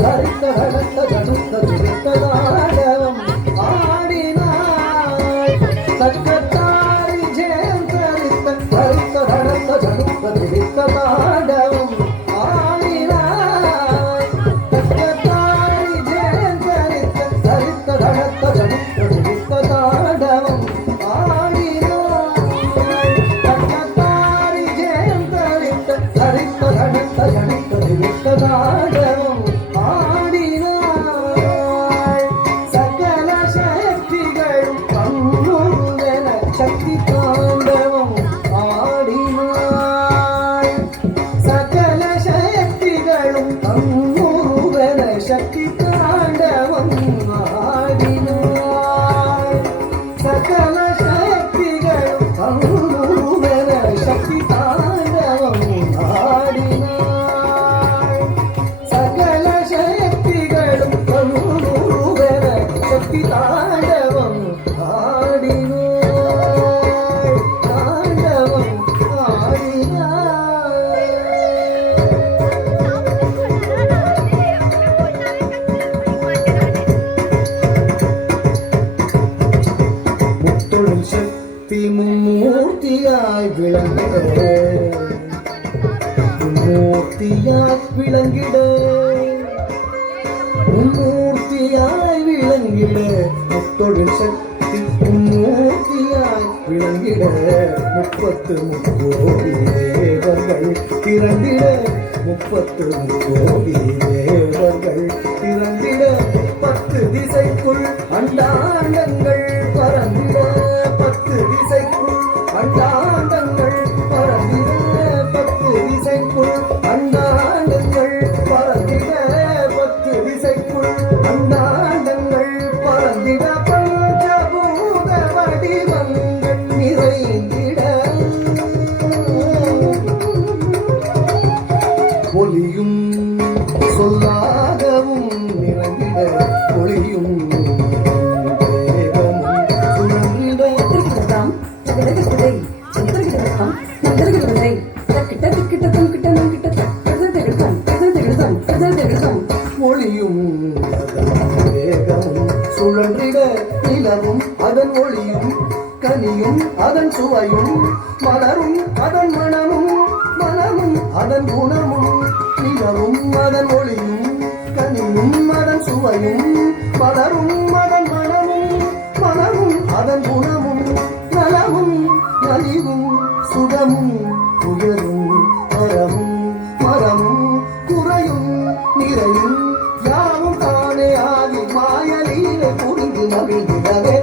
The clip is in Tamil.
சரித்த கடத்த ஜனுத்த துடித்ததாடவம் ஆடினாள் தக்கத்தாரி ஜெயம் சரித்த சரித்த கடத்த ஜனுத்த துடித்ததாடவம் ஆடினாள் தக்கத்தாரி ஜெயம் சரித்த சரித்த கடத்த ஜனுத்த துடித்ததாடவம் நாடகம் ஆடினாள் சகல சக்திகளும் தன்னுருவென சக்தி தாண்டவம் ஆடினாள் சகல சக்திகளும் தன்னுருவென சக்தி தாண்டவம் ஆடினாள் சகல சக்திகளும் தன்னுருவென சக்தி தாண்டவம் ஆடினாள் தாண்டவம் ஆடினாள் தாண்டவம் ஆடினாள் முத்தொழில் சக்தி மும்மூர்த்தியாய் விளங்கிட மும்மூர்த்தியாய் விளங்கிட மும்மூர்த்தியாய் விளங்கிட முத்தொழில் சக்தி மும்மூர்த்தியாய் விளங்கிட 33 கோடி தேவர்கள் திரண்டிட 33 கோடி தேவர்கள் திரண்டிட 10 திசைக்குள் அண்டாண்டங்கள் பறந்திட 10 திசைக்குள் அண்டாண்டங்கள் பறந்திட 10 திசைக்குள் அண்டாண்டங்கள் பறந்திட 10 திசைக்குள் அண்டாண்டங்கள் பறந்திட பஞ்சபூத வடிவங்கள் நிறைந்திட ஒளியும் சொல்லாகவும் நிறைந்திட ஒளியும் ஒளியும் வேகமும் சுழன்றிட நிலவும் அதன் ஒளியும் கனியும் அதன் சுவையும் மலரும் அதன் மனமும் மனமும் அதன் குணமும் நிலவும் அதன் ஒளியும் கனியும் அதன் சுவையும் மலரும் அதன் மனமும் மனமும் அதன் குணமும் நலமும் நலிவும் சுகமும் உயரும் மரமும் மரமும் குறையும் நிறையும் யாவும் தானே ஆகி மாயலீலை புரிந்து மகிழ்ந்திடவே